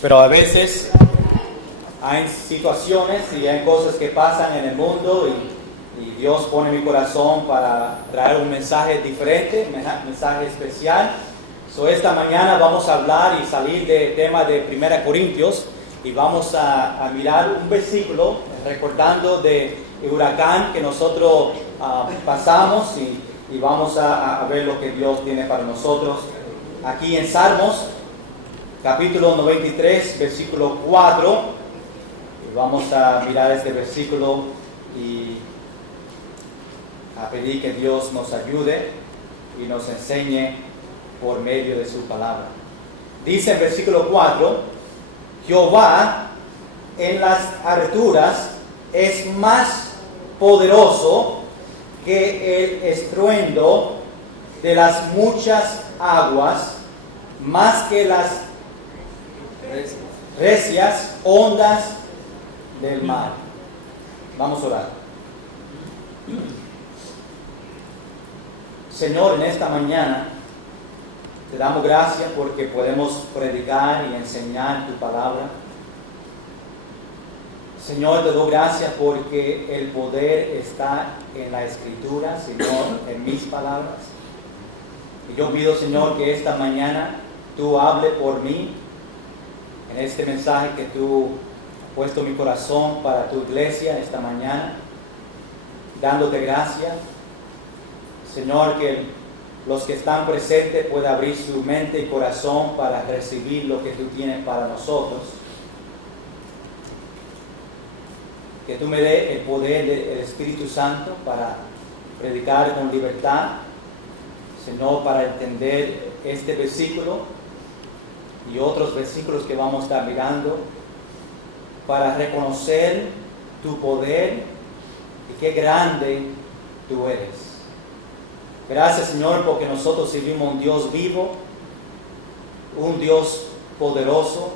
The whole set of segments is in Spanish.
Pero a veces hay situaciones y hay cosas que pasan en el mundo y Dios pone en mi corazón para traer un mensaje diferente, un mensaje especial. Esta mañana vamos a hablar y salir del tema de 1 Corintios y vamos a mirar un versículo recordando del huracán que nosotros pasamos y vamos a ver lo que Dios tiene para nosotros. Aquí en Salmos, capítulo 93, versículo 4, y vamos a mirar este versículo y a pedir que Dios nos ayude y nos enseñe por medio de su palabra. Dice en versículo 4, Jehová en las alturas es más poderoso que el estruendo de las muchas aguas, más que las recias ondas del mar. Vamos a orar. Señor, en esta mañana te damos gracias porque podemos predicar y enseñar tu palabra. Señor, te doy gracias porque el poder está en la Escritura, Señor, en mis palabras. Y yo pido, Señor, que esta mañana tú hables por mí en este mensaje que tú has puesto en mi corazón para tu iglesia esta mañana, dándote gracias. Señor, que los que están presentes puedan abrir su mente y corazón para recibir lo que tú tienes para nosotros. Que tú me des el poder del Espíritu Santo para predicar con libertad, Señor, para entender este versículo y otros versículos que vamos a estar mirando, para reconocer tu poder y qué grande tú eres. Gracias, Señor, porque nosotros servimos un Dios vivo, un Dios poderoso,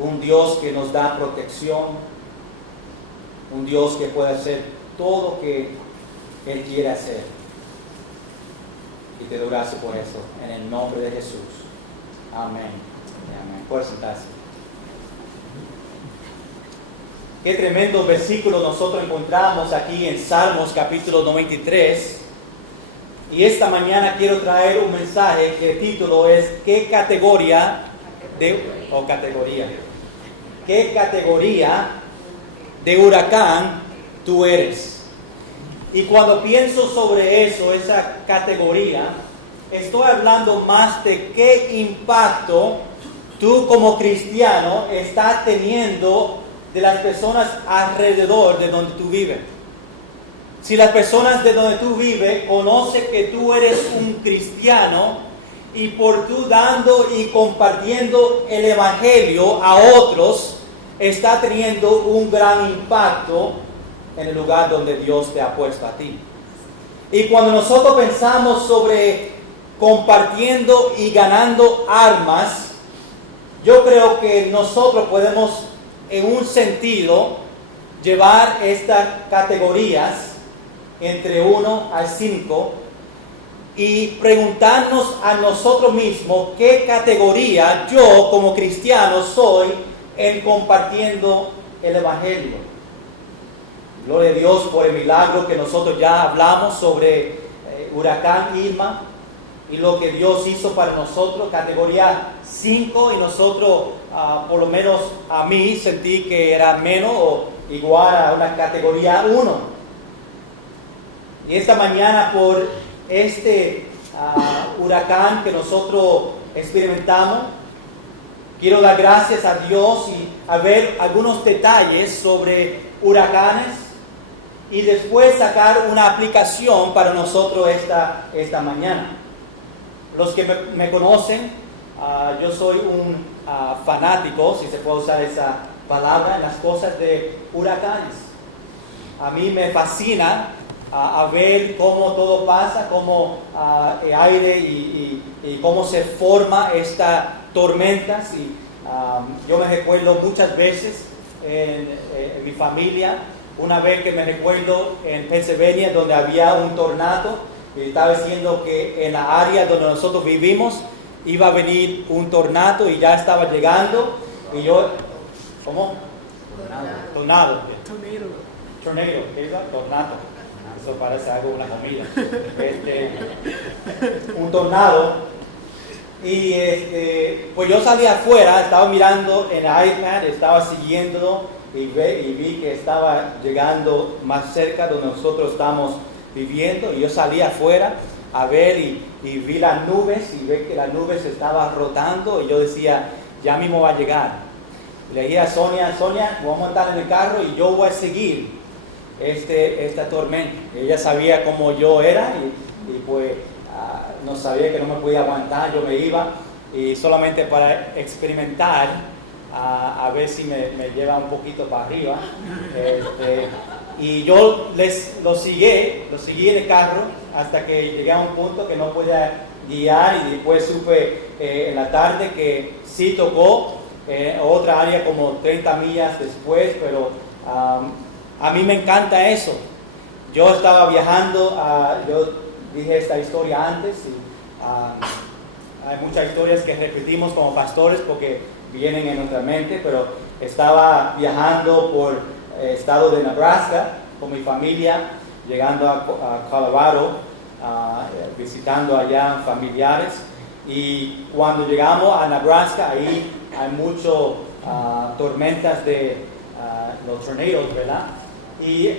un Dios que nos da protección, un Dios que puede hacer todo lo que Él quiere hacer. Y te doy gracias por eso, en el nombre de Jesús. Amén. Amén. Puedes sentarse. Qué tremendo versículo nosotros encontramos aquí en Salmos capítulo 93. Y esta mañana quiero traer un mensaje que el título es ¿qué categoría de huracán tú eres? Y cuando pienso sobre eso, esa categoría, estoy hablando más de qué impacto tú como cristiano estás teniendo de las personas alrededor de donde tú vives. Si las personas de donde tú vives conocen que tú eres un cristiano y por tú dando y compartiendo el evangelio a otros, está teniendo un gran impacto en el lugar donde Dios te ha puesto a ti. Y cuando nosotros pensamos sobre compartiendo y ganando almas, yo creo que nosotros podemos en un sentido llevar estas categorías entre 1 a 5 y preguntarnos a nosotros mismos qué categoría yo como cristiano soy en compartiendo el evangelio. Gloria a Dios por el milagro que nosotros ya hablamos sobre huracán Irma y lo que Dios hizo para nosotros, categoría 5, y nosotros por lo menos a mí sentí que era menos o igual a una categoría 1. Y esta mañana por este huracán que nosotros experimentamos, quiero dar gracias a Dios y a ver algunos detalles sobre huracanes y después sacar una aplicación para nosotros esta mañana. Los que me conocen, yo soy un fanático, si se puede usar esa palabra, en las cosas de huracanes. A mí me fascina a ver cómo todo pasa, cómo el aire y cómo se forma estas tormentas. Y yo me recuerdo muchas veces en mi familia, una vez que me recuerdo en Pennsylvania donde había un tornado, y estaba diciendo que en la área donde nosotros vivimos iba a venir un tornado y ya estaba llegando. Y yo, ¿cómo? Tornado. Tornado, ¿qué es eso? Tornado. Eso parece algo, una comida. Un tornado. Y pues yo salí afuera, estaba mirando en el iPad, estaba siguiéndolo y vi que estaba llegando más cerca donde nosotros estamos viviendo. Y yo salí afuera a ver y vi las nubes y vi que las nubes estaban rotando y yo decía, ya mismo va a llegar. Y le dije a Sonia, voy a montar en el carro y yo voy a seguir esta tormenta. Ella sabía cómo yo era y pues no sabía que no me podía aguantar, yo me iba y solamente para experimentar a ver si me lleva un poquito para arriba. Y yo lo seguí en el carro hasta que llegué a un punto que no podía guiar y después supe en la tarde que sí tocó otra área como 30 millas después, pero a mí me encanta eso. Yo estaba viajando, yo dije esta historia antes y hay muchas historias que repetimos como pastores porque vienen en nuestra mente, pero estaba viajando por el estado de Nebraska con mi familia, llegando a Colorado, visitando allá familiares, y cuando llegamos a Nebraska ahí hay muchas tormentas de los tornados, ¿verdad? Y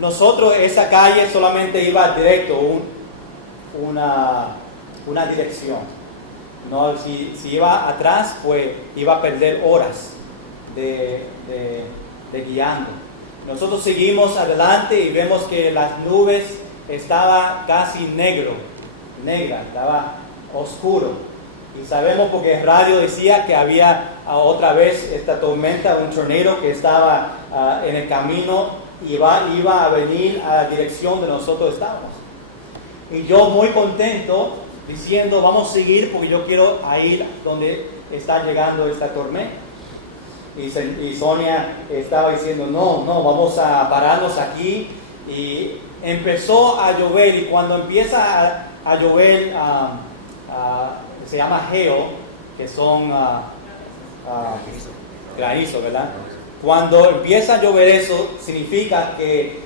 nosotros esa calle solamente iba directo una dirección. No, si iba atrás, pues iba a perder horas de guiando. Nosotros seguimos adelante y vemos que las nubes estaban casi negra, estaba oscuro. Y sabemos porque el radio decía que había otra vez esta tormenta, un tornado que estaba en el camino y iba a venir a la dirección de nosotros estábamos. Y yo muy contento diciendo, vamos a seguir porque yo quiero ir donde está llegando esta tormenta. Y Sonia estaba diciendo, no, vamos a pararnos aquí. Y empezó a llover y cuando empieza a llover, se llama hail, que son granizo, ¿verdad? Cuando empieza a llover eso, significa que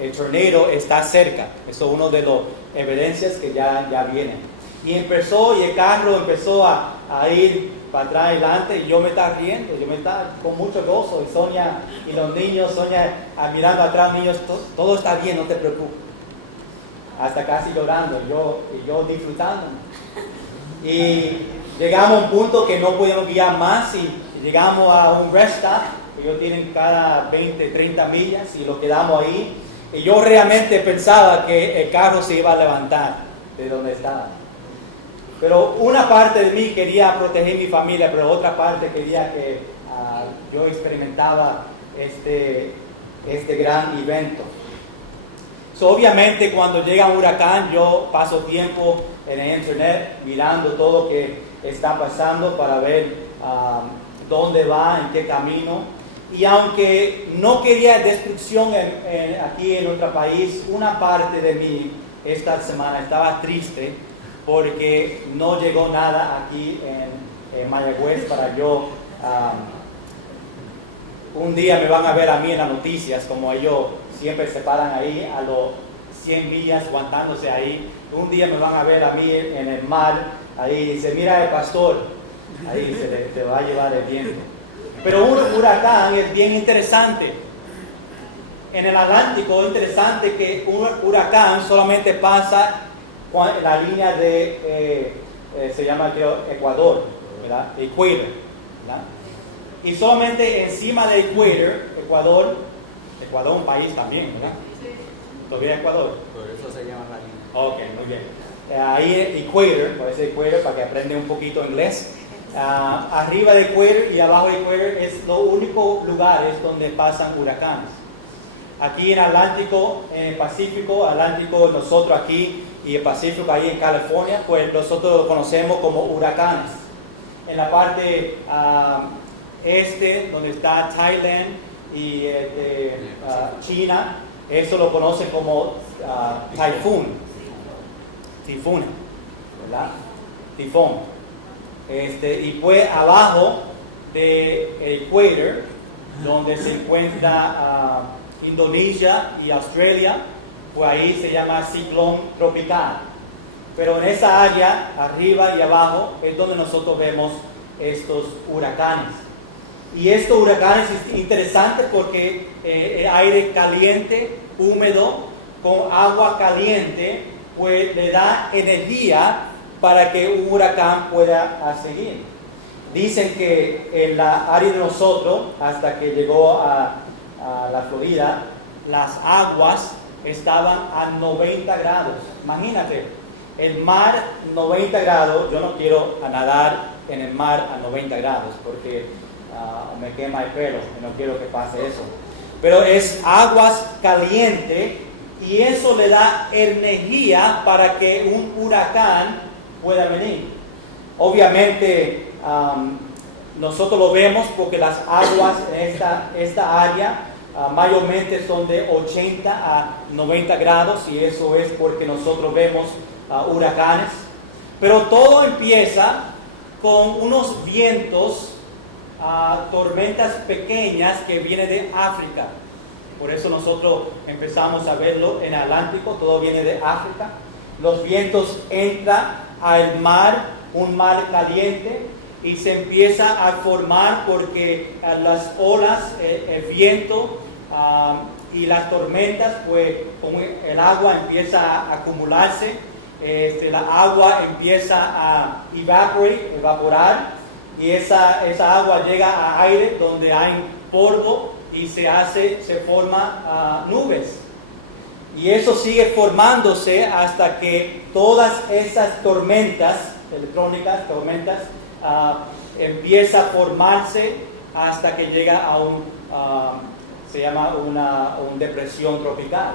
el tornado está cerca. Eso es una de las evidencias que ya vienen. Y el carro empezó a ir para atrás y adelante, y yo me estaba riendo, yo me estaba con mucho gozo, y Sonia y los niños, Sonia mirando atrás, niños, todo está bien, no te preocupes. Hasta casi llorando, y yo disfrutando. Y llegamos a un punto que no podíamos guiar más, y llegamos a un rest stop, que ellos tienen cada 20, 30 millas, y lo quedamos ahí. Y yo realmente pensaba que el carro se iba a levantar de donde estaba. Pero una parte de mí quería proteger mi familia, pero otra parte quería que yo experimentaba este gran evento. Obviamente cuando llega un huracán yo paso tiempo en el internet mirando todo lo que está pasando para ver dónde va, en qué camino. Y aunque no quería destrucción aquí en nuestro país, una parte de mí esta semana estaba triste porque no llegó nada aquí en Mayagüez para yo. Un día me van a ver a mí en las noticias, como ellos siempre se paran ahí a los 100 millas aguantándose ahí. Un día me van a ver a mí en el mar, ahí dice, mira el pastor, ahí te va a llevar el viento. Pero un huracán es bien interesante. En el Atlántico es interesante que un huracán solamente pasa la línea de, se llama creo, Ecuador, ¿verdad? Equator, ¿verdad? Y solamente encima de Ecuador es un país también, ¿verdad? ¿Todavía Ecuador? Por eso se llama la línea. Ok, muy bien. Ahí Equator, parece Equator para que aprenda un poquito inglés. Arriba de Equator y abajo de Equator es los únicos lugares donde pasan huracanes. Aquí en Atlántico, en el Pacífico, nosotros aquí y el Pacífico ahí en California, pues nosotros lo conocemos como huracanes. En la parte donde está Thailand y China, eso lo conocen como tifones, ¿verdad? tifón. Y fue abajo del ecuador, donde se encuentra Indonesia y Australia, pues ahí se llama ciclón tropical. Pero en esa área, arriba y abajo, es donde nosotros vemos estos huracanes. Y estos huracanes es interesante porque el aire caliente, húmedo, con agua caliente, pues le da energía para que un huracán pueda seguir. Dicen que en la área de nosotros, hasta que llegó a la Florida, las aguas estaban a 90 grados. Imagínate, el mar 90 grados, yo no quiero nadar en el mar a 90 grados porque me quema el pelo y no quiero que pase eso. Pero es aguas calientes y eso le da energía para que un huracán pueda venir. Obviamente nosotros lo vemos porque las aguas en esta área mayormente son de 80 a 90 grados y eso es porque nosotros vemos huracanes. Pero todo empieza con unos vientos, tormentas pequeñas que vienen de África. Por eso nosotros empezamos a verlo en el Atlántico, todo viene de África. Los vientos entran al mar, un mar caliente, y se empieza a formar porque las olas, el viento y las tormentas, pues como el agua empieza a acumularse, la agua empieza a evaporar y esa agua llega a aire donde hay polvo y se forma nubes. Y eso sigue formándose hasta que todas esas tormentas electrónicas, empieza a formarse hasta que llega a se llama una depresión tropical,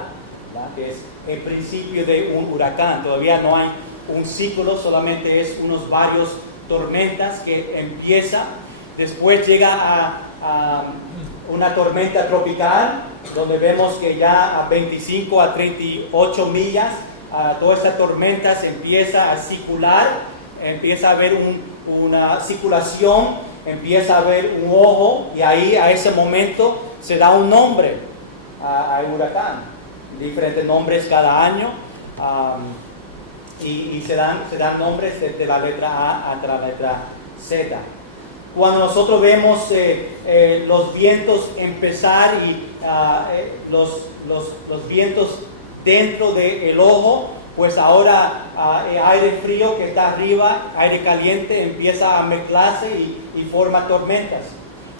¿verdad? Que es el principio de un huracán. Todavía no hay un ciclo, solamente es unos varios tormentas que empieza. Después llega a una tormenta tropical, donde vemos que ya a 25 a 38 millas, toda esta tormenta se empieza a circular, empieza a haber una circulación, empieza a haber un ojo, y ahí a ese momento se da un nombre al huracán, diferentes nombres cada año, y se dan nombres desde la letra A hasta la letra Z. Cuando nosotros vemos los vientos empezar y los vientos dentro del ojo, pues ahora el aire frío que está arriba, aire caliente, empieza a mezclarse y forma tormentas.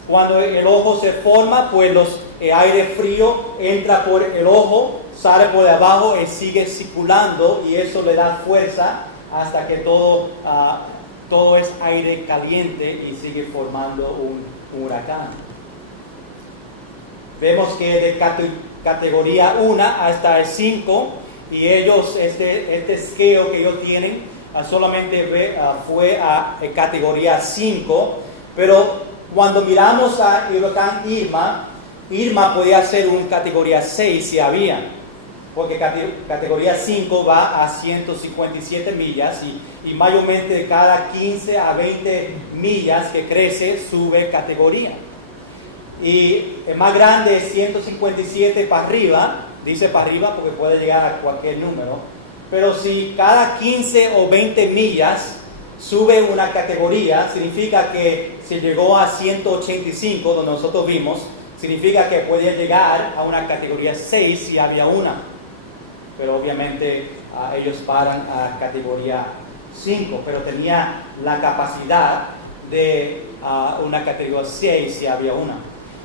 Cuando el ojo se forma, pues el aire frío entra por el ojo, sale por abajo y sigue circulando, y eso le da fuerza hasta que todo es aire caliente y sigue formando un huracán. Vemos que de categoría 1 hasta el 5, y ellos, este scale que ellos tienen, solamente fue a categoría 5, pero cuando miramos al huracán Irma podía ser un categoría 6 si había, porque categoría 5 va a 157 millas y mayormente cada 15 a 20 millas que crece sube categoría. Y el más grande es 157 para arriba, dice para arriba porque puede llegar a cualquier número, pero si cada 15 o 20 millas sube una categoría, significa que si llegó a 185, donde nosotros vimos, significa que podía llegar a una categoría 6 si había una. Pero obviamente ellos paran a categoría 5, pero tenía la capacidad de una categoría 6 si había una.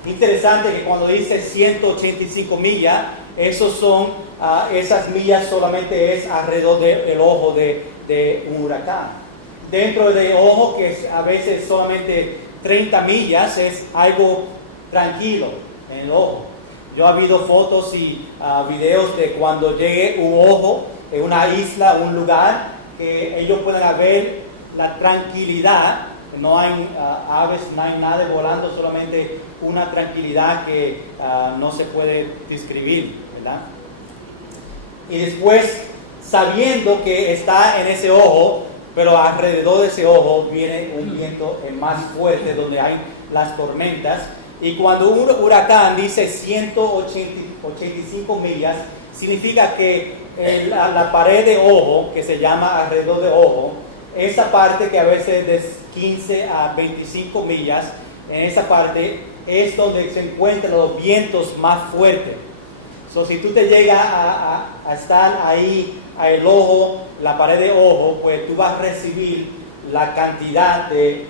Interesante que cuando dice 185 millas, esas millas solamente es alrededor del ojo de un huracán. Dentro del ojo, que a veces solamente 30 millas, es algo tranquilo en el ojo. Yo he habido fotos y videos de cuando llegue un ojo en una isla, un lugar, que ellos puedan ver la tranquilidad. No hay aves, no hay nada volando, solamente una tranquilidad que no se puede describir, ¿verdad? Y después, sabiendo que está en ese ojo, pero alrededor de ese ojo viene un viento más fuerte donde hay las tormentas. Y cuando un huracán dice 185 millas, significa que la pared de ojo, que se llama alrededor de ojo, esa parte que a veces de 15 a 25 millas, en esa parte es donde se encuentran los vientos más fuertes. Si tú te llegas a estar ahí, a el ojo, la pared de ojo, pues tú vas a recibir la cantidad de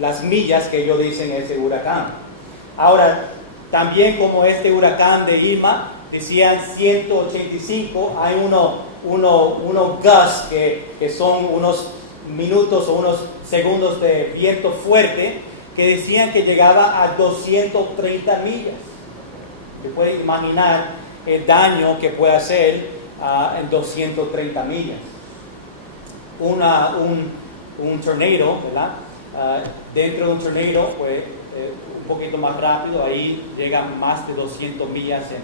las millas que ellos dicen ese huracán. Ahora, también como este huracán de Irma, decían 185, hay unos gusts que son unos minutos o unos segundos de viento fuerte que decían que llegaba a 230 millas. Se puede imaginar el daño que puede hacer en 230 millas. Un tornado, ¿verdad? Dentro de un tornado, pues un poquito más rápido, ahí llegan más de 200 millas en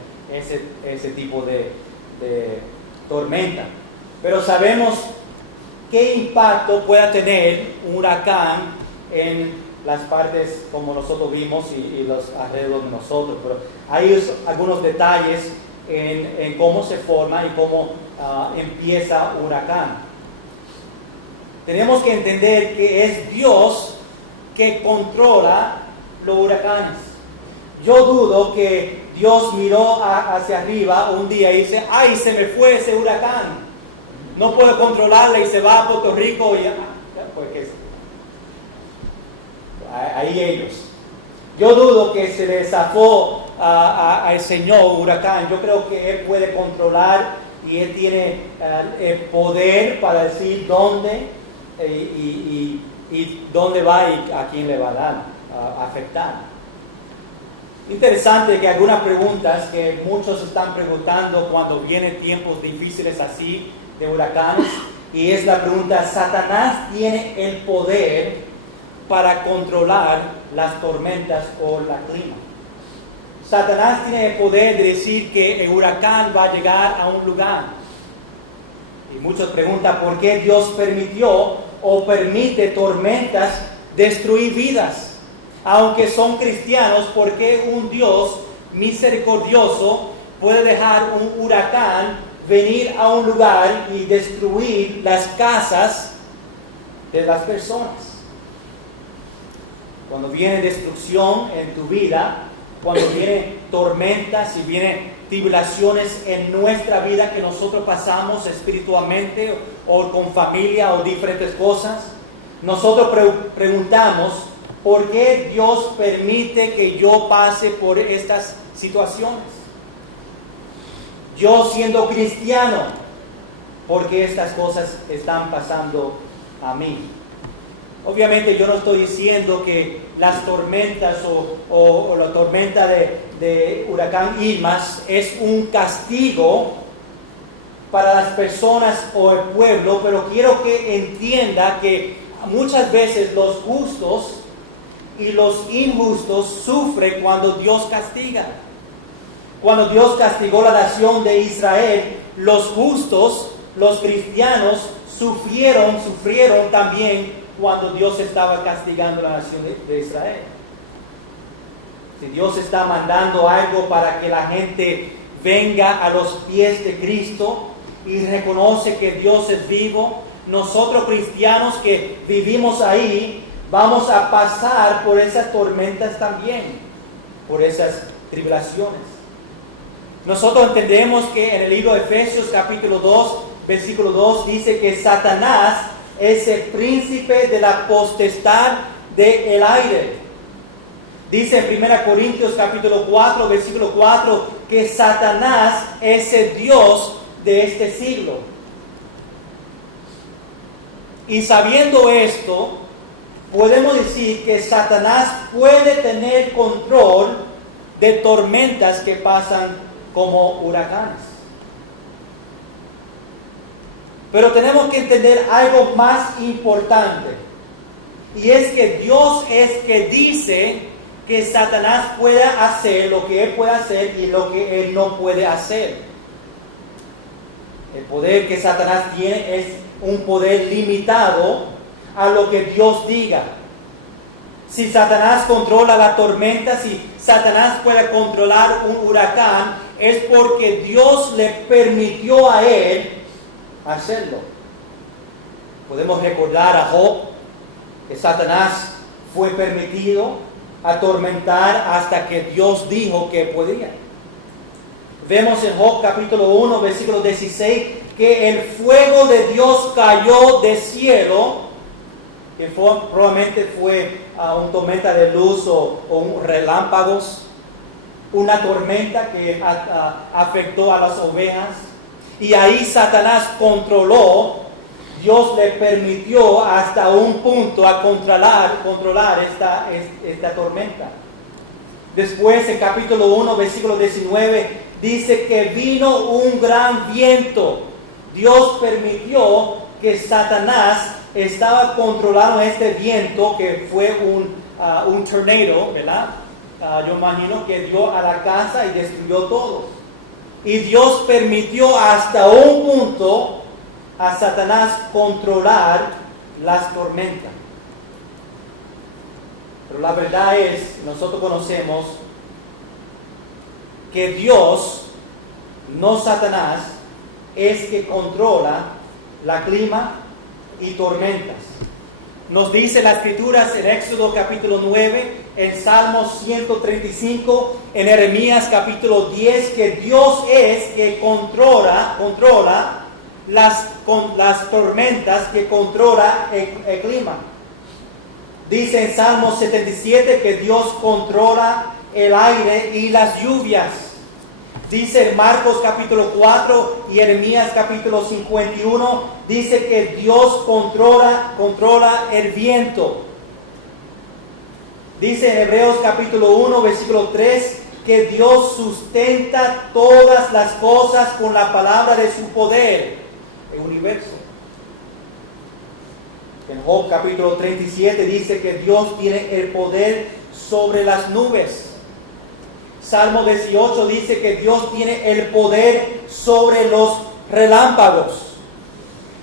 ese tipo de tormenta. Pero sabemos qué impacto puede tener un huracán en las partes como nosotros vimos y los alrededor de nosotros. Pero hay algunos detalles en cómo se forma y cómo empieza un huracán. Tenemos que entender que es Dios que controla los huracanes. Yo dudo que Dios miró hacia arriba un día y dice, ¡ay, se me fue ese huracán! No puedo controlarle y se va a Puerto Rico y porque ahí ellos. Yo dudo que se le zafó al Señor huracán. Yo creo que Él puede controlar y Él tiene el poder para decir dónde y dónde va y a quién le va a dar, a afectar. Interesante que algunas preguntas que muchos están preguntando cuando vienen tiempos difíciles así de huracanes, y es la pregunta: ¿Satanás tiene el poder para controlar las tormentas o la clima? Satanás tiene el poder de decir que el huracán va a llegar a un lugar. Y muchos preguntan por qué Dios permitió o permite tormentas destruir vidas. Aunque son cristianos, ¿por qué un Dios misericordioso puede dejar un huracán venir a un lugar y destruir las casas de las personas? Cuando viene destrucción en tu vida, cuando vienen tormentas y vienen tribulaciones en nuestra vida que nosotros pasamos espiritualmente o con familia o diferentes cosas, nosotros preguntamos: ¿por qué Dios permite que yo pase por estas situaciones? Yo siendo cristiano, ¿por qué estas cosas están pasando a mí? Obviamente yo no estoy diciendo que las tormentas o la tormenta de huracán Irma es un castigo para las personas o el pueblo, pero quiero que entienda que muchas veces los justos y los injustos sufren cuando Dios castiga. Cuando Dios castigó la nación de Israel, los justos, los cristianos, sufrieron también cuando Dios estaba castigando la nación de Israel. Si Dios está mandando algo para que la gente venga a los pies de Cristo y reconoce que Dios es vivo, nosotros cristianos que vivimos ahí, vamos a pasar por esas tormentas también, por esas tribulaciones. Nosotros entendemos que en el libro de Efesios capítulo 2, versículo 2, dice que Satanás es el príncipe de la potestad del aire. Dice en 1 Corintios capítulo 4, versículo 4, que Satanás es el Dios de este siglo. Y sabiendo esto, podemos decir que Satanás puede tener control de tormentas que pasan como huracanes. Pero tenemos que entender algo más importante, y es que Dios es que dice que Satanás pueda hacer lo que Él puede hacer y lo que Él no puede hacer. El poder que Satanás tiene es un poder limitado a lo que Dios diga. Si Satanás controla la tormenta, si Satanás puede controlar un huracán, es porque Dios le permitió a él hacerlo. Podemos recordar a Job, que Satanás fue permitido atormentar hasta que Dios dijo que podía. Vemos en Job capítulo 1, versículo 16, que el fuego de Dios cayó del cielo, que probablemente fue una tormenta de luz o un relámpagos, una tormenta que afectó a las ovejas, y ahí Satanás controló. Dios le permitió hasta un punto a controlar esta tormenta. Después, en capítulo 1, versículo 19, dice que vino un gran viento. Dios permitió que Satanás estaba controlando este viento, que fue un tornado, ¿verdad? Yo imagino que dio a la casa y destruyó todo. Y Dios permitió hasta un punto a Satanás controlar las tormentas. Pero la verdad es, nosotros conocemos que Dios, no Satanás, es que controla la clima y tormentas. Nos dice las Escrituras en Éxodo capítulo 9, en Salmos 135, en Jeremías capítulo 10, que Dios es que controla las tormentas, que controla el clima. Dice en Salmos 77 que Dios controla el aire y las lluvias. Dice en Marcos capítulo 4 y Jeremías capítulo 51, dice que Dios controla el viento. Dice en Hebreos capítulo 1 versículo 3 que Dios sustenta todas las cosas con la palabra de su poder. El universo. En Job capítulo 37 dice que Dios tiene el poder sobre las nubes. Salmo 18 dice que Dios tiene el poder sobre los relámpagos.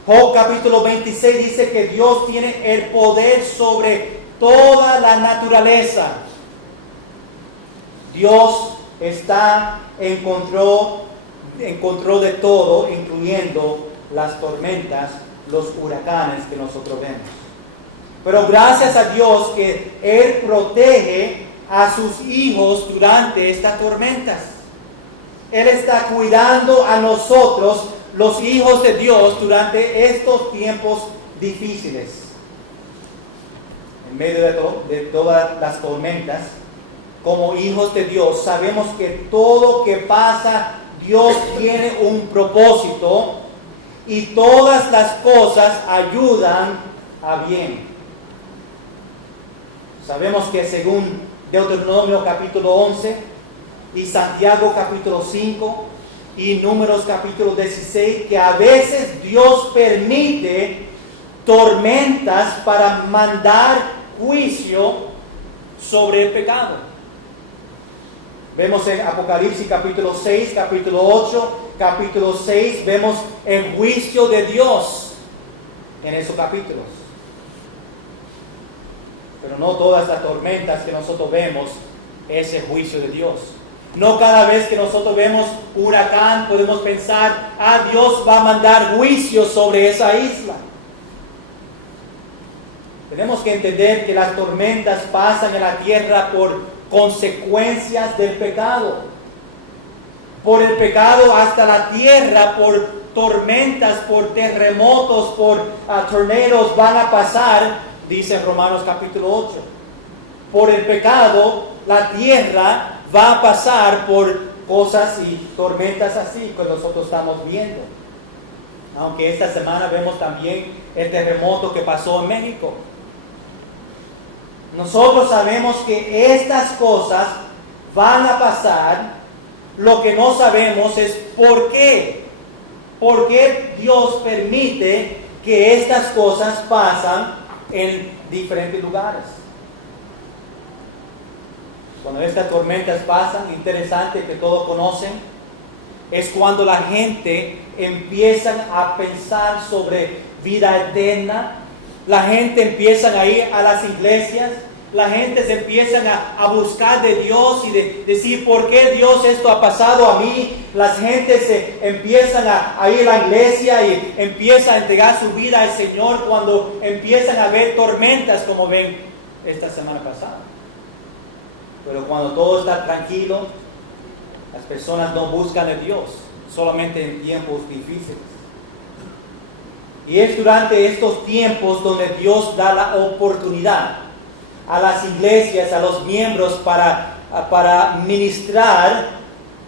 Job capítulo 26 dice que Dios tiene el poder sobre toda la naturaleza. Dios está en control de todo, incluyendo las tormentas, los huracanes que nosotros vemos. Pero gracias a Dios que Él protege a sus hijos durante estas tormentas. Él está cuidando a nosotros, los hijos de Dios, durante estos tiempos difíciles. En medio de todas las tormentas, como hijos de Dios, sabemos que todo que pasa, Dios tiene un propósito. Y todas las cosas ayudan a bien. Sabemos que según Deuteronomio capítulo 11 y Santiago capítulo 5 y Números capítulo 16, que a veces Dios permite tormentas para mandar juicio sobre el pecado. Vemos en Apocalipsis capítulo 6, capítulo 8, capítulo 6, vemos el juicio de Dios en esos capítulos. Pero no todas las tormentas que nosotros vemos es el juicio de Dios. No cada vez que nosotros vemos un huracán podemos pensar, Dios va a mandar juicio sobre esa isla. Tenemos que entender que las tormentas pasan en la tierra por consecuencias del pecado. Por el pecado hasta la tierra, por tormentas, por terremotos, por tornados van a pasar, dice Romanos capítulo 8. Por el pecado, la tierra va a pasar por cosas y tormentas así que nosotros estamos viendo. Aunque esta semana vemos también el terremoto que pasó en México. Nosotros sabemos que estas cosas van a pasar. Lo que no sabemos es por qué. ¿Por qué Dios permite que estas cosas pasan en diferentes lugares? Cuando estas tormentas pasan, interesante que todos conocen, es cuando la gente empieza a pensar sobre vida eterna. La gente empieza a ir a las iglesias. La gente se empieza a buscar de Dios y de decir, ¿por qué Dios esto ha pasado a mí? Las gentes se empiezan a ir a la iglesia y empiezan a entregar su vida al Señor cuando empiezan a ver tormentas como ven esta semana pasada. Pero cuando todo está tranquilo, las personas no buscan a Dios, solamente en tiempos difíciles. Y es durante estos tiempos donde Dios da la oportunidad a las iglesias, a los miembros para ministrar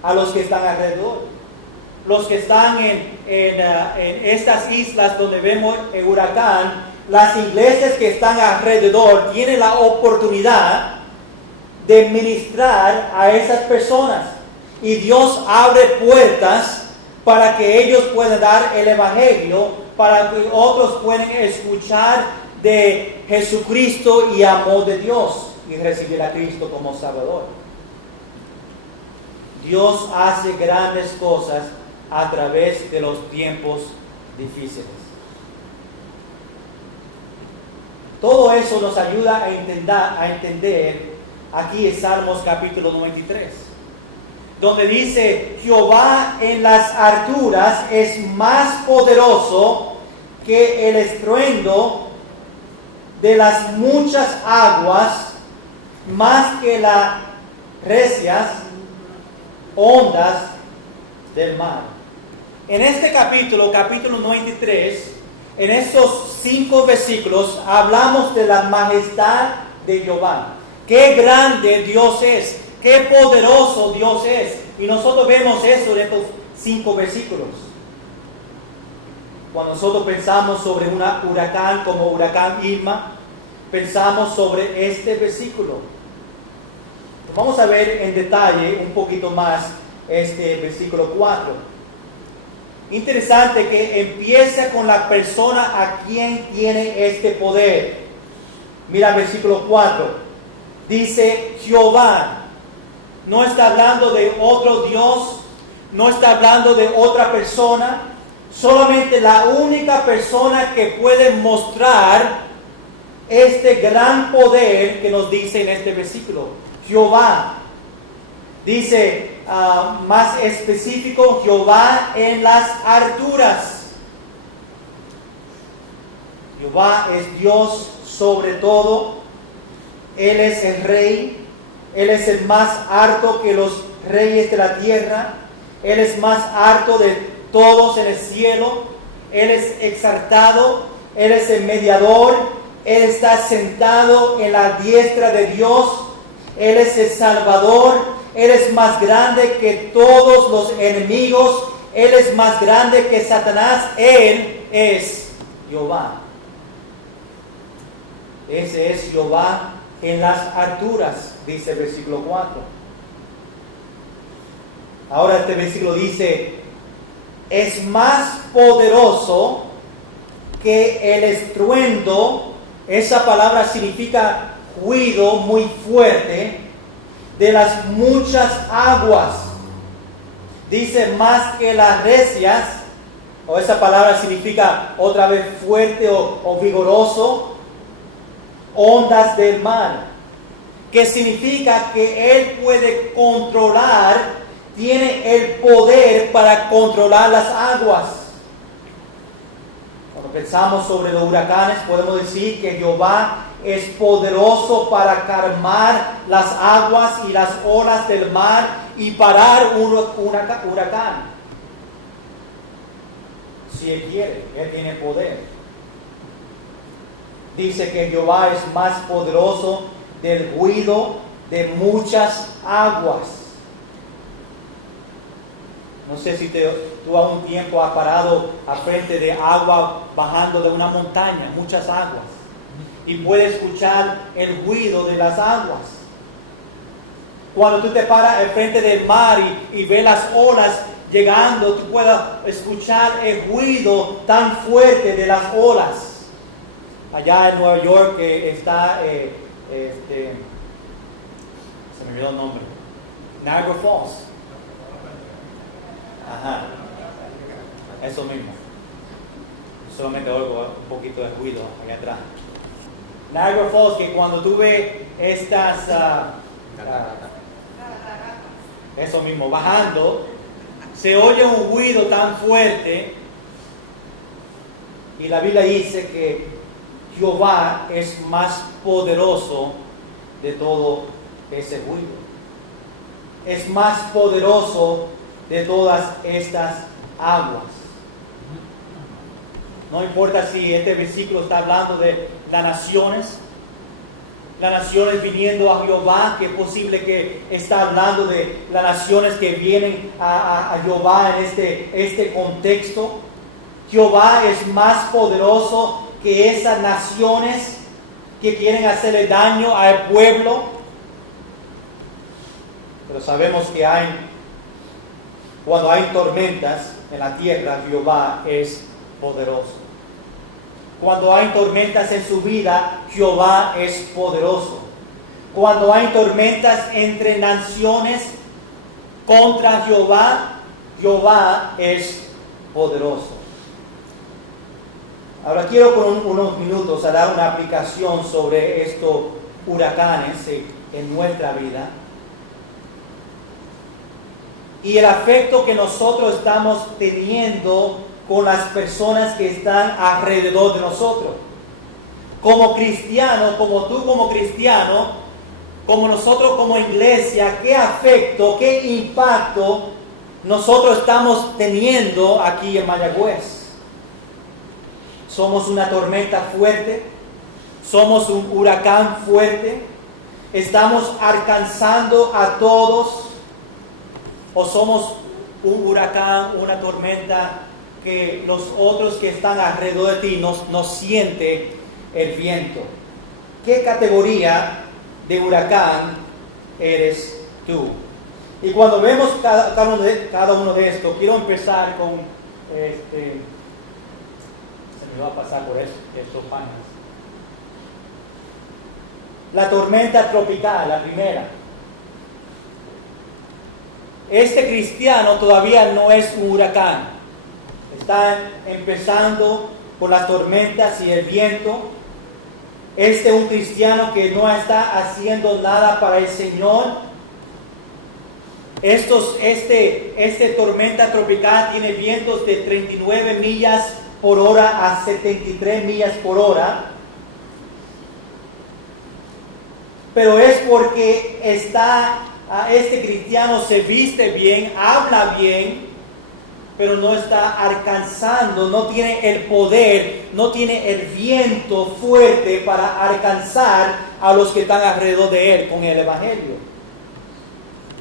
a los que están alrededor. Los que están en estas islas donde vemos el huracán, las iglesias que están alrededor tienen la oportunidad de ministrar a esas personas. Y Dios abre puertas para que ellos puedan dar el evangelio, para que otros puedan escuchar de Jesucristo y amor de Dios y recibir a Cristo como Salvador. Dios hace grandes cosas a través de los tiempos difíciles. Todo eso nos ayuda a entender aquí en Salmos capítulo 93, donde dice: Jehová en las alturas es más poderoso que el estruendo de las muchas aguas, más que las recias ondas del mar. En este capítulo 93, en estos 5 versículos, hablamos de la majestad de Jehová. Qué grande Dios es, qué poderoso Dios es. Y nosotros vemos eso en estos 5 versículos. Cuando nosotros pensamos sobre un huracán como huracán Irma, pensamos sobre este versículo. Vamos a ver en detalle un poquito más este versículo 4. Interesante que empieza con la persona a quien tiene este poder. Mira el versículo 4. Dice Jehová. No está hablando de otro Dios, no está hablando de otra persona. Solamente la única persona que puede mostrar este gran poder que nos dice en este versículo, Jehová. Dice más específico, Jehová en las alturas. Jehová es Dios sobre todo. Él es el rey. Él es el más alto que los reyes de la tierra. Él es más alto de todos en el cielo. Él es exaltado. Él es el mediador. Él está sentado en la diestra de Dios. Él es el Salvador. Él es más grande que todos los enemigos. Él es más grande que Satanás. Él es Jehová. Ese es Jehová en las alturas, dice el versículo 4. Ahora este versículo dice: es más poderoso que el estruendo. Esa palabra significa ruido muy fuerte de las muchas aguas. Dice más que las recias, o esa palabra significa otra vez fuerte o vigoroso, ondas del mar, que significa que Él puede controlar, tiene el poder para controlar las aguas. Cuando pensamos sobre los huracanes, podemos decir que Jehová es poderoso para calmar las aguas y las olas del mar y parar un huracán. Si Él quiere, Él tiene poder. Dice que Jehová es más poderoso del ruido de muchas aguas. No sé si tú a un tiempo has parado a frente de agua bajando de una montaña, muchas aguas, y puedes escuchar el ruido de las aguas. Cuando tú te paras al frente del mar y ves las olas llegando, tú puedes escuchar el ruido tan fuerte de las olas. Allá en Nueva York está, se me olvidó el nombre, Niagara Falls. Ajá, eso mismo. solamente oigo un poquito de ruido allá atrás. Niagara Falls, que cuando tuve estas, eso mismo, bajando, se oye un ruido tan fuerte y la Biblia dice que Jehová es más poderoso de todo ese ruido. Es más poderoso de todas estas aguas. No importa si este versículo está hablando de las naciones viniendo a Jehová, que es posible que está hablando de las naciones que vienen a Jehová en este contexto. Jehová es más poderoso que esas naciones que quieren hacerle daño al pueblo. Pero sabemos que cuando hay tormentas en la tierra, Jehová es poderoso. Cuando hay tormentas en su vida, Jehová es poderoso. Cuando hay tormentas entre naciones contra Jehová, Jehová es poderoso. Ahora quiero por unos minutos dar una aplicación sobre estos huracanes en nuestra vida y el afecto que nosotros estamos teniendo con las personas que están alrededor de nosotros. Como cristiano, como tú como cristiano, como nosotros como iglesia, ¿qué afecto, qué impacto nosotros estamos teniendo aquí en Mayagüez? ¿Somos una tormenta fuerte? ¿Somos un huracán fuerte? ¿Estamos alcanzando a todos? ¿O somos un huracán, una tormenta que los otros que están alrededor de ti no siente el viento? ¿Qué categoría de huracán eres tú? Y cuando vemos cada uno de estos, quiero empezar con se me va a pasar por estos panes. La tormenta tropical, la primera. Este cristiano todavía no es un huracán. Están empezando por las tormentas y el viento. Este es un cristiano que no está haciendo nada para el Señor. Este tormenta tropical tiene vientos de 39 millas por hora a 73 millas por hora. Pero es porque este cristiano se viste bien, habla bien, pero no está alcanzando, no tiene el poder, no tiene el viento fuerte para alcanzar a los que están alrededor de él con el Evangelio.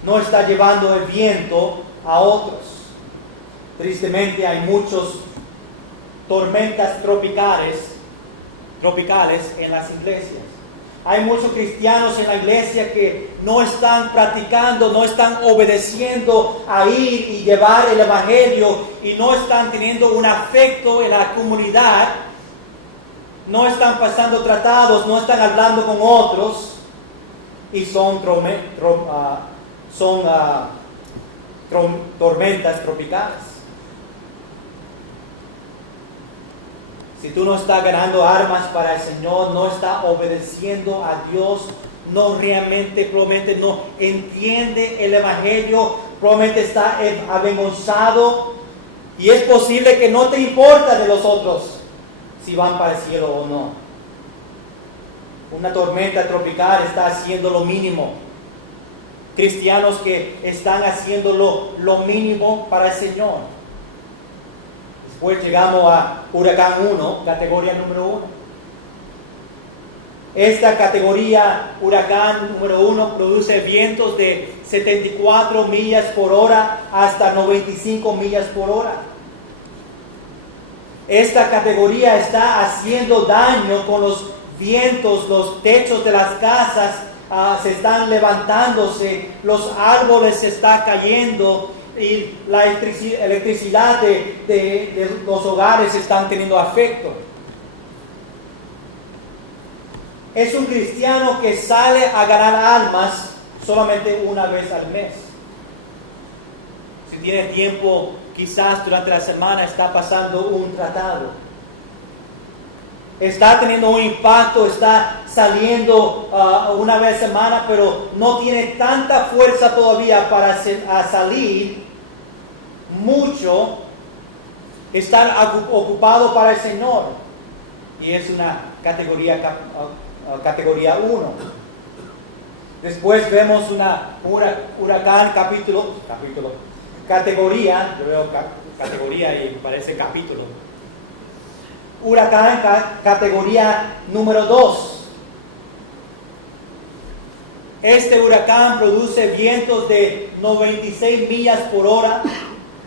No está llevando el viento a otros. Tristemente hay muchas tormentas tropicales en las iglesias. Hay muchos cristianos en la iglesia que no están practicando, no están obedeciendo a ir y llevar el Evangelio y no están teniendo un afecto en la comunidad, no están pasando tratados, no están hablando con otros y son tormentas tropicales. Si tú no estás ganando armas para el Señor, no estás obedeciendo a Dios, no realmente, probablemente no entiende el Evangelio, probablemente está avergonzado y es posible que no te importa de los otros si van para el cielo o no. Una tormenta tropical está haciendo lo mínimo. Cristianos que están haciendo lo mínimo para el Señor. Después llegamos a huracán 1, categoría número 1. Esta categoría huracán número 1 produce vientos de 74 millas por hora hasta 95 millas por hora. Esta categoría está haciendo daño con los vientos, los techos de las casas se están levantándose, los árboles se están cayendo y la electricidad de los hogares están teniendo afecto. Es un cristiano que sale a ganar almas solamente una vez al mes. Si tiene tiempo, quizás durante la semana está pasando un tratado. está teniendo un impacto, está saliendo una vez a semana, pero no tiene tanta fuerza todavía para salir mucho, estar ocupado para el Señor. Y es una categoría 1. Después vemos una huracán categoría, yo veo categoría y parece capítulo. Huracán categoría número 2. Este huracán produce vientos de 96 millas por hora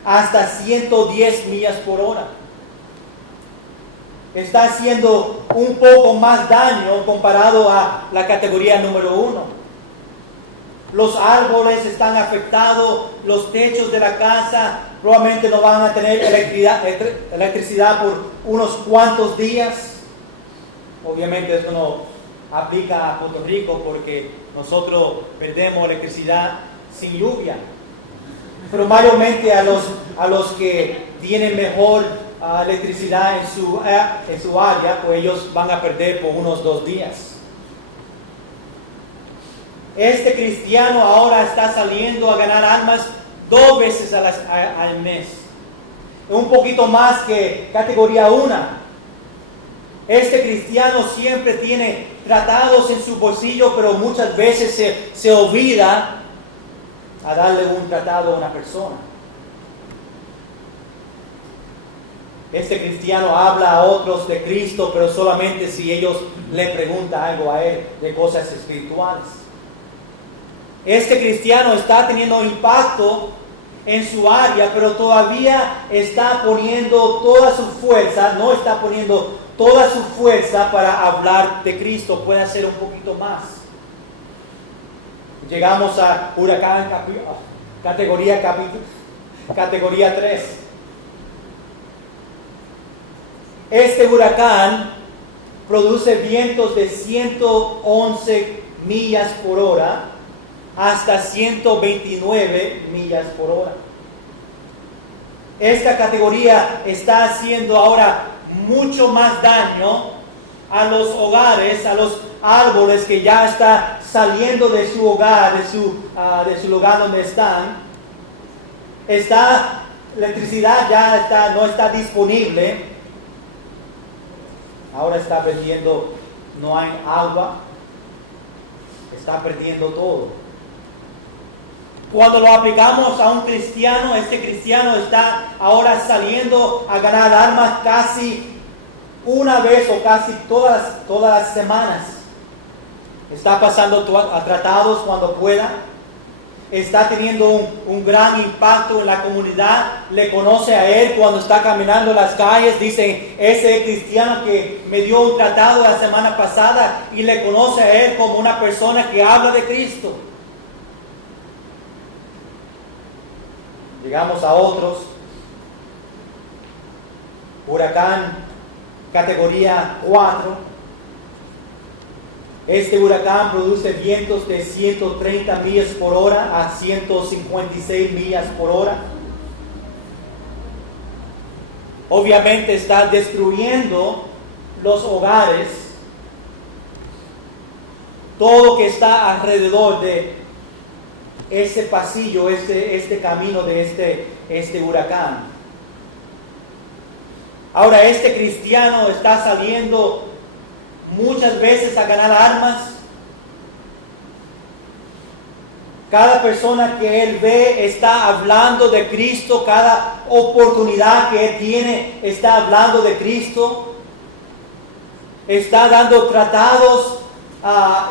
hasta 110 millas por hora. Está haciendo un poco más daño comparado a la categoría número 1. Los árboles están afectados, los techos de la casa probablemente no van a tener electricidad por unos cuantos días. Obviamente esto no aplica a Puerto Rico porque nosotros perdemos electricidad sin lluvia. Pero mayormente a los que tienen mejor electricidad en su área, pues ellos van a perder por unos 2 días. Este cristiano ahora está saliendo a ganar almas 2 veces al mes. Un poquito más que categoría 1. Este cristiano siempre tiene tratados en su bolsillo, pero muchas veces se olvida a darle un tratado a una persona. Este cristiano habla a otros de Cristo, pero solamente si ellos le preguntan algo a él de cosas espirituales. Este cristiano está teniendo impacto en su área, pero todavía está poniendo toda su fuerza, no está poniendo toda su fuerza para hablar de Cristo. Puede hacer un poquito más. Llegamos a huracán categoría 3. Este huracán produce vientos de 111 millas por hora hasta 129 millas por hora. Esta categoría está haciendo ahora mucho más daño a los hogares, a los árboles que ya está saliendo de su hogar, de su lugar donde están. La electricidad ya no está disponible. Ahora está perdiendo, no hay agua, está perdiendo todo. Cuando lo aplicamos a un cristiano, este cristiano está ahora saliendo a ganar almas casi una vez o casi todas las semanas. Está pasando a tratados cuando pueda. Está teniendo un gran impacto en la comunidad. Le conoce a él cuando está caminando las calles. Dicen, ese cristiano que me dio un tratado la semana pasada, y le conoce a él como una persona que habla de Cristo. Llegamos a otros. Huracán categoría 4. Este huracán produce vientos de 130 millas por hora a 156 millas por hora. Obviamente está destruyendo los hogares, todo lo que está alrededor de ese pasillo, este camino de este huracán. Ahora este cristiano está saliendo muchas veces a ganar almas. Cada persona que él ve está hablando de Cristo. Cada oportunidad que él tiene está hablando de Cristo. Está dando tratados,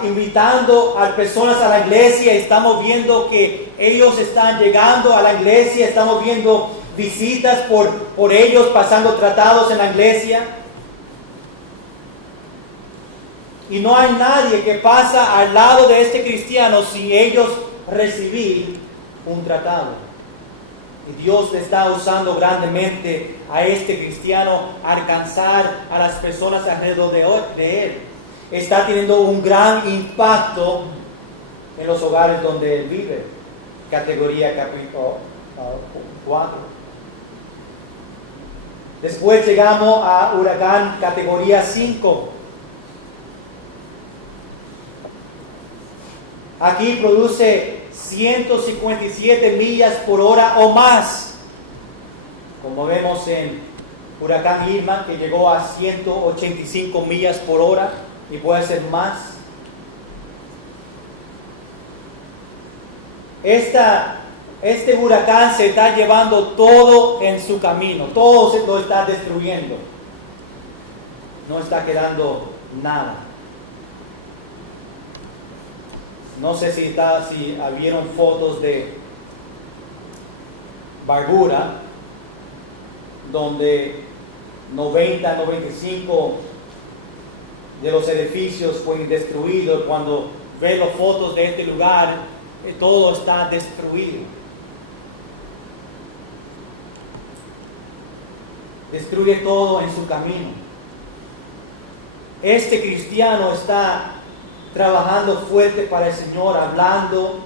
invitando a personas a la iglesia. Estamos viendo que ellos están llegando a la iglesia. Estamos viendo visitas por ellos, pasando tratados en la iglesia. Y no hay nadie que pasa al lado de este cristiano sin ellos recibir un tratado. Y Dios le está usando grandemente a este cristiano a alcanzar a las personas alrededor de él. Está teniendo un gran impacto en los hogares donde él vive. Categoría 4. Después llegamos a huracán categoría 5. Aquí produce 157 millas por hora o más, como vemos en huracán Irma, que llegó a 185 millas por hora y puede ser más. Este huracán se está llevando todo en su camino, todo se lo está destruyendo, no está quedando nada. No sé si vieron fotos de Barbuda, donde 95 de los edificios fueron destruidos. Cuando ven las fotos de este lugar, todo está destruido. Destruye todo en su camino. Este cristiano está trabajando fuerte para el Señor, hablando,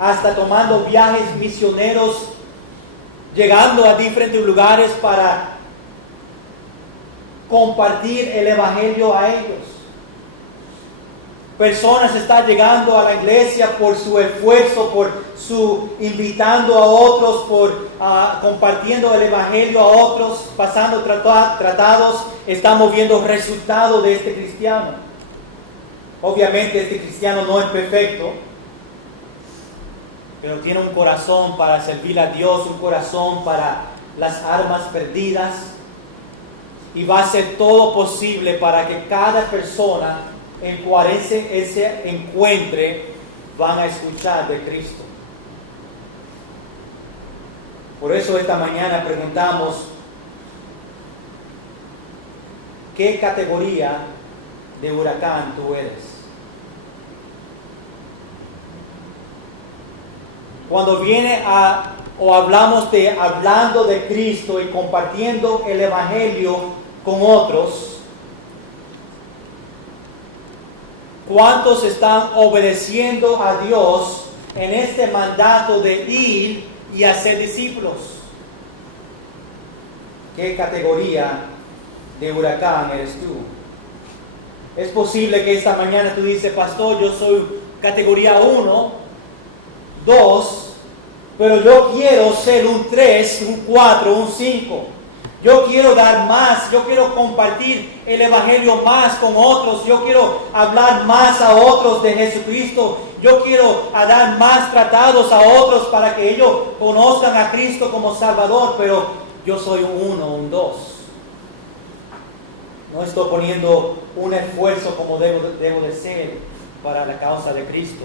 hasta tomando viajes misioneros, llegando a diferentes lugares para compartir el Evangelio a ellos. Personas están llegando a la iglesia por su esfuerzo, por su invitando a otros, por compartiendo el Evangelio a otros, pasando tratados. Estamos viendo resultados de este cristiano. Obviamente este cristiano no es perfecto, pero tiene un corazón para servir a Dios, un corazón para las almas perdidas, y va a hacer todo posible para que cada persona en cual se encuentre van a escuchar de Cristo. Por eso esta mañana preguntamos: ¿qué categoría de huracán tú eres? Cuando hablamos de hablando de Cristo y compartiendo el Evangelio con otros, ¿cuántos están obedeciendo a Dios en este mandato de ir y hacer discípulos? ¿Qué categoría de huracán eres tú? Es posible que esta mañana tú dices: pastor, yo soy categoría 1, 2, pero yo quiero ser un 3, un 4, un 5. Yo quiero dar más, yo quiero compartir el Evangelio más con otros, yo quiero hablar más a otros de Jesucristo, yo quiero dar más tratados a otros para que ellos conozcan a Cristo como Salvador, pero yo soy un 1, un 2. No estoy poniendo un esfuerzo como debo de ser para la causa de Cristo.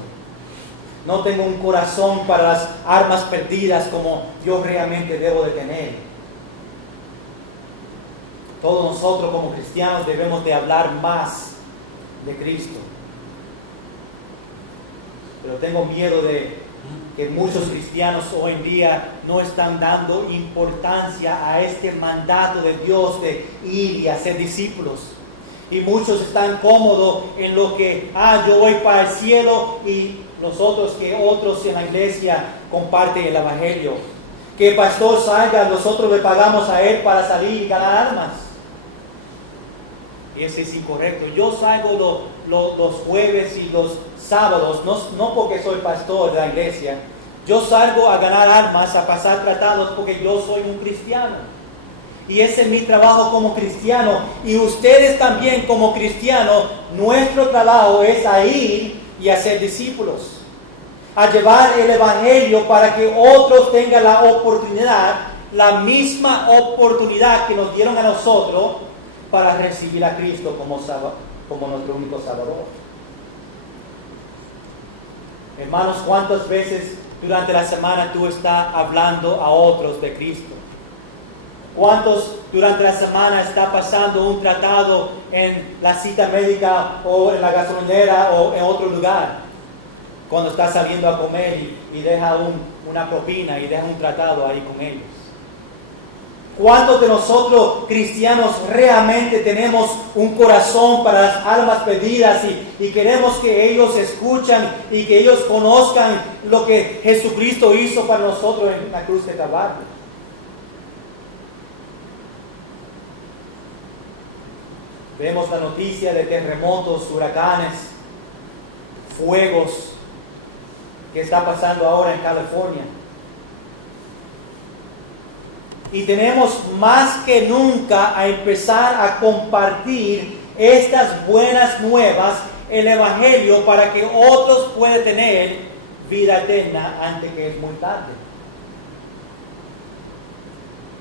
No tengo un corazón para las almas perdidas como yo realmente debo de tener. Todos nosotros como cristianos debemos de hablar más de Cristo. Pero tengo miedo de que muchos cristianos hoy en día no están dando importancia a este mandato de Dios de ir y hacer discípulos. Y muchos están cómodos en lo que, yo voy para el cielo, y nosotros que otros en la iglesia comparten el Evangelio. Que el pastor salga, nosotros le pagamos a él para salir y ganar almas. Y ese es incorrecto. Yo salgo los jueves y los sábados, no porque soy pastor de la iglesia. Yo salgo a ganar almas, a pasar tratados, porque yo soy un cristiano. Y ese es mi trabajo como cristiano. Y ustedes también como cristianos, nuestro trabajo es a ir y hacer discípulos. A llevar el Evangelio para que otros tengan la oportunidad, la misma oportunidad que nos dieron a nosotros, para recibir a Cristo como nuestro único Salvador. Hermanos, ¿cuántas veces durante la semana tú estás hablando a otros de Cristo? ¿Cuántos durante la semana está pasando un tratado en la cita médica o en la gasolinera o en otro lugar? Cuando está saliendo a comer y deja una propina y deja un tratado ahí con ellos. ¿Cuántos de nosotros cristianos realmente tenemos un corazón para las almas perdidas y queremos que ellos escuchen y que ellos conozcan lo que Jesucristo hizo para nosotros en la cruz de Calvario? Vemos la noticia de terremotos, huracanes, fuegos que está pasando ahora en California. Y tenemos más que nunca a empezar a compartir estas buenas nuevas, el Evangelio, para que otros puedan tener vida eterna antes que es muy tarde.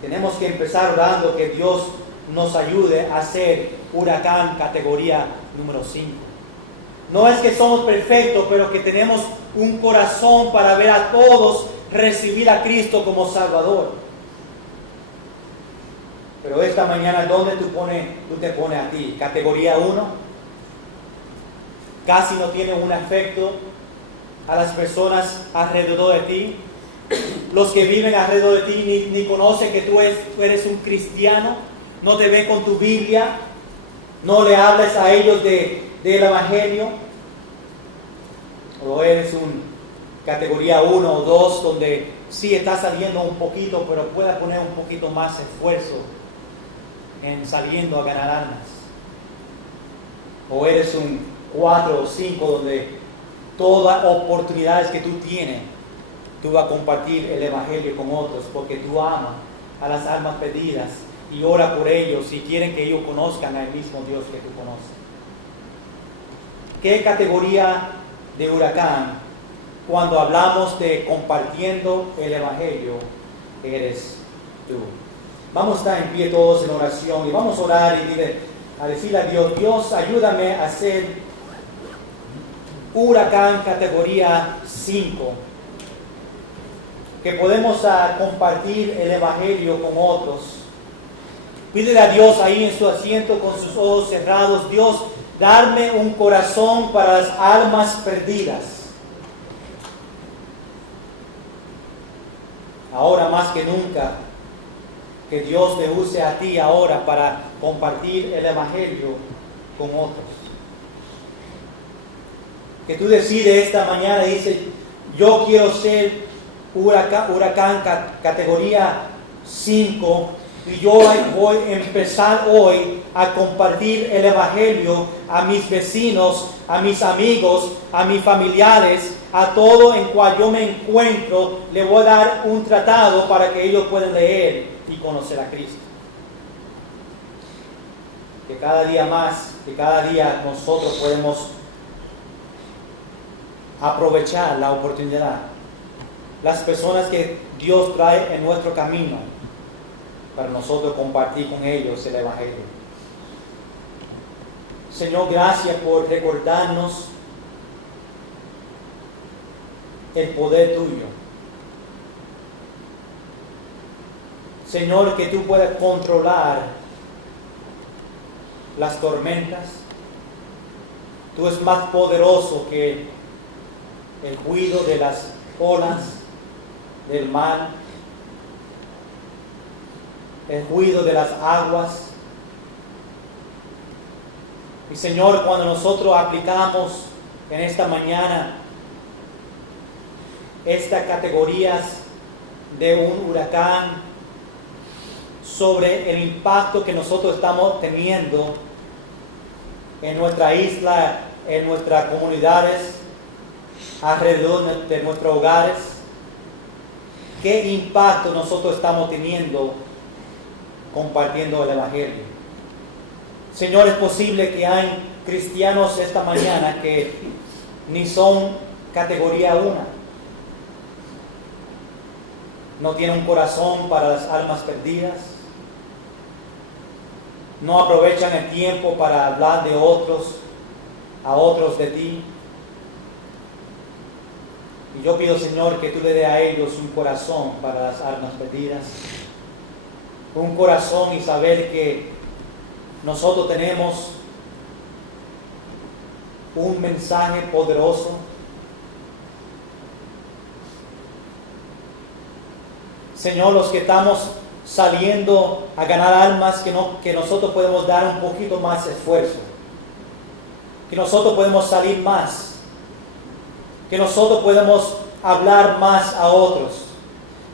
Tenemos que empezar orando que Dios nos ayude a ser huracán categoría número 5. No es que somos perfectos, pero que tenemos un corazón para ver a todos recibir a Cristo como Salvador. Pero esta mañana, ¿dónde tú te pones a ti? ¿Categoría 1? Casi no tiene un efecto a las personas alrededor de ti. Los que viven alrededor de ti ni conocen que tú eres un cristiano. No te ven con tu Biblia. No le hables a ellos del Evangelio. O eres un categoría 1 o 2, donde sí está saliendo un poquito, pero puedes poner un poquito más esfuerzo en saliendo a ganar almas. O eres un 4 o 5, donde todas las oportunidades que tú tienes, tú vas a compartir el Evangelio con otros, porque tú amas a las almas perdidas y ora por ellos y quieren que ellos conozcan al mismo Dios que tú conoces. ¿Qué categoría de huracán, cuando hablamos de compartiendo el Evangelio, eres tú? Vamos a estar en pie todos en oración y vamos a orar y a decirle a Dios: Dios, ayúdame a ser huracán categoría 5, que podemos compartir el Evangelio con otros. Pídele a Dios ahí en su asiento con sus ojos cerrados: Dios, darme un corazón para las almas perdidas. Ahora más que nunca, que Dios te use a ti ahora para compartir el Evangelio con otros. Que tú decides esta mañana y dices: yo quiero ser huracán categoría 5, y yo voy a empezar hoy a compartir el Evangelio a mis vecinos, a mis amigos, a mis familiares, a todo en cual yo me encuentro. Le voy a dar un tratado para que ellos puedan leer y conocer a Cristo. Que cada día más, que cada día nosotros podemos aprovechar la oportunidad. Las personas que Dios trae en nuestro camino, para nosotros compartir con ellos el Evangelio. Señor, gracias por recordarnos el poder tuyo. Señor, que tú puedas controlar las tormentas. Tú eres más poderoso que el ruido de las olas del mar, el ruido de las aguas. Y Señor, cuando nosotros aplicamos en esta mañana estas categorías de un huracán sobre el impacto que nosotros estamos teniendo en nuestra isla, en nuestras comunidades, alrededor de nuestros hogares, ¿qué impacto nosotros estamos teniendo compartiendo el Evangelio? Señor, es posible que hay cristianos esta mañana que ni son categoría 1. No tienen un corazón para las almas perdidas. No aprovechan el tiempo para hablar de otros, a otros de ti. Y yo pido, Señor, que tú le des a ellos un corazón para las almas perdidas. Un corazón y saber que nosotros tenemos un mensaje poderoso. Señor, los que estamos saliendo a ganar almas, que nosotros podemos dar un poquito más esfuerzo. Que nosotros podemos salir más. Que nosotros podemos hablar más a otros.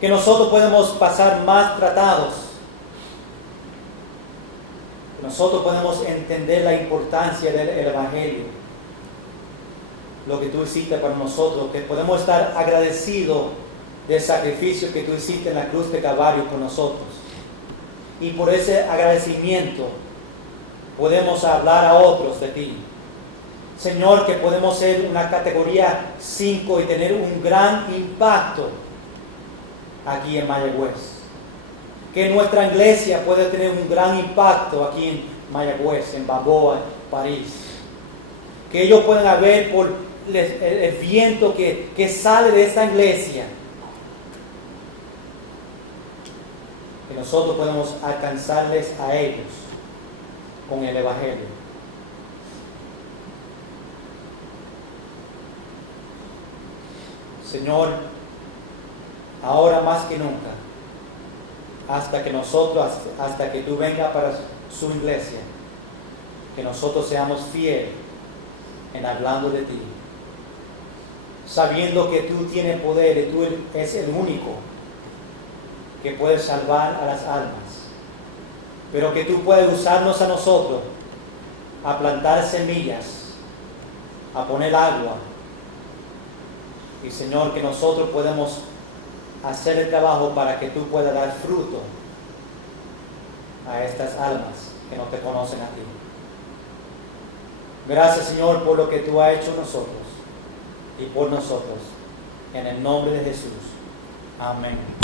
Que nosotros podemos pasar más tratados. nosotros podemos entender la importancia del Evangelio, lo que tú hiciste para nosotros, que podemos estar agradecidos del sacrificio que tú hiciste en la cruz de Calvario por nosotros. Y por ese agradecimiento podemos hablar a otros de ti. Señor, que podemos ser una categoría 5 y tener un gran impacto aquí en Mayagüez. Que nuestra iglesia pueda tener un gran impacto aquí en Mayagüez, en Balboa, París. Que ellos puedan ver por el viento que sale de esta iglesia. Que nosotros podemos alcanzarles a ellos con el Evangelio. Señor, ahora más que nunca, hasta que tú vengas para su iglesia, que nosotros seamos fieles en hablando de ti, sabiendo que tú tienes poder y tú eres el único que puede salvar a las almas, pero que tú puedes usarnos a nosotros a plantar semillas, a poner agua, y Señor, que nosotros podemos hacer el trabajo para que tú puedas dar fruto a estas almas que no te conocen a ti. Gracias, Señor, por lo que tú has hecho nosotros y por nosotros. En el nombre de Jesús. Amén.